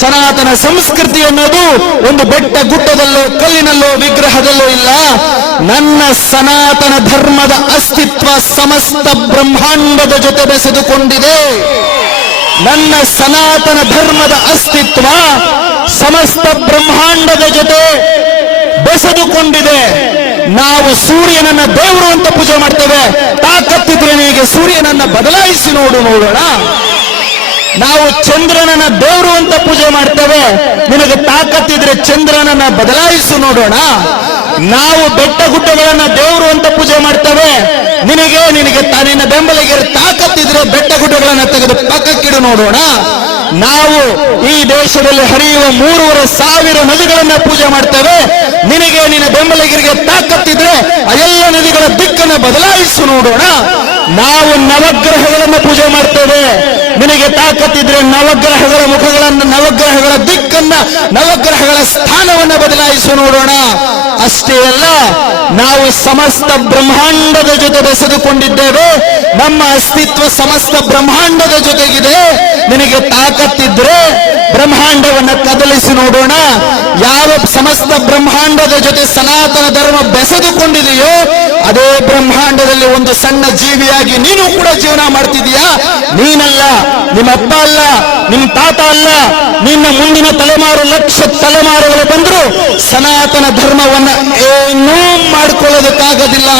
ಸನಾತನ ಸಂಸ್ಕೃತಿ ಅನ್ನೋದು ಒಂದು ಬೆಟ್ಟ ಗುಡ್ಡದಲ್ಲೋ ಕಲ್ಲಿನಲ್ಲೋ ವಿಗ್ರಹದಲ್ಲೋ ಇಲ್ಲ. ನನ್ನ ಸನಾತನ ಧರ್ಮದ ಅಸ್ತಿತ್ವ ಸಮಸ್ತ ಬ್ರಹ್ಮಾಂಡದ ಜೊತೆ ಬೆಸೆದುಕೊಂಡಿದೆ. ನನ್ನ ಸನಾತನ ಧರ್ಮದ ಅಸ್ತಿತ್ವ ಸಮಸ್ತ ಬ್ರಹ್ಮಾಂಡದ ಜೊತೆ ಬೆಸೆದುಕೊಂಡಿದೆ. ನಾವು ಸೂರ್ಯನನ್ನ ದೇವರು ಅಂತ ಪೂಜೆ ಮಾಡ್ತೇವೆ. ತಾಕತ್ತಿದ್ರೆ ನಿನಗೆ ಸೂರ್ಯನನ್ನ ಬದಲಾಯಿಸಿ ನೋಡೋಣ. ನಾವು ಚಂದ್ರನನ್ನ ದೇವರು ಅಂತ ಪೂಜೆ ಮಾಡ್ತೇವೆ. ನಿನಗೆ ತಾಕತ್ತಿದ್ರೆ ಚಂದ್ರನನ್ನ ಬದಲಾಯಿಸಿ ನೋಡೋಣ. ನಾವು ಬೆಟ್ಟ ಗುಡ್ಡಗಳನ್ನ ದೇವರು ಅಂತ ಪೂಜೆ ಮಾಡ್ತೇವೆ. ನಿನಗೆ ನಿನ್ನ ಬೆಂಬಲಿಗೆ ತಾಕತ್ತಿದ್ರೆ ಬೆಟ್ಟ ಗುಡ್ಡಗಳನ್ನ ತೆಗೆದು ಪಕ್ಕಕ್ಕಿಡು ನೋಡೋಣ. ನಾವು ಈ ದೇಶದಲ್ಲಿ ಹರಿಯುವ 3,500 ನದಿಗಳನ್ನ ಪೂಜೆ ಮಾಡ್ತೇವೆ. ನಿನ್ನ ಬೆಂಬಲಿಗರಿಗೆ ತಾಕತ್ತಿದ್ರೆ ಆ ಎಲ್ಲ ನದಿಗಳ ದಿಕ್ಕನ್ನು ಬದಲಾಯಿಸಿ ನೋಡೋಣ. ನಾವು ನವಗ್ರಹಗಳನ್ನು ಪೂಜೆ ಮಾಡ್ತೇವೆ. ನಿನಗೆ ತಾಕತ್ತಿದ್ರೆ ನವಗ್ರಹಗಳ ಮುಖಗಳನ್ನ, ನವಗ್ರಹಗಳ ದಿಕ್ಕನ್ನ, ನವಗ್ರಹಗಳ ಸ್ಥಾನವನ್ನ ಬದಲಾಯಿಸಿ ನೋಡೋಣ. ಅಷ್ಟೇ ಅಲ್ಲ, ನಾವು ಸಮಸ್ತ ಬ್ರಹ್ಮಾಂಡದ ಜೊತೆ ಬೆಸೆದುಕೊಂಡಿದ್ದೇವೆ. ನಮ್ಮ ಅಸ್ತಿತ್ವ ಸಮಸ್ತ ಬ್ರಹ್ಮಾಂಡದ ಜೊತೆಗಿದೆ. ನಿನಗೆ ತಾಕತ್ತಿದ್ರೆ ಬ್ರಹ್ಮಾಂಡವನ್ನ ಕದಲಿಸಿ ನೋಡೋಣ. ಯಾವ ಸಮಸ್ತ ಬ್ರಹ್ಮಾಂಡದ ಜೊತೆ ಸನಾತನ ಧರ್ಮ ಬೆಸೆದುಕೊಂಡಿದೆಯೋ ಅದೇ ಬ್ರಹ್ಮಾಂಡದಲ್ಲಿ ಒಂದು ಸಣ್ಣ ಜೀವಿಯಾಗಿ ನೀನು ಕೂಡ ಜೀವನ ಮಾಡ್ತಿದೀಯಾ. ನೀನಲ್ಲ, ನಿಮ್ಮ ಅಪ್ಪ ಅಲ್ಲ, ನಿಮ್ಮ ತಾತ ಅಲ್ಲ, ನಿನ್ನ ಮುಂದಿನ ತಲೆಮಾರು, ಲಕ್ಷ ತಲೆಮಾರುಗಳು ಬಂದ್ರು ಸನಾತನ ಧರ್ಮವನ್ನ ಏನೂ ಮಾಡ್ಕೊಳ್ಳೋದಕ್ಕಾಗೋದಿಲ್ಲ.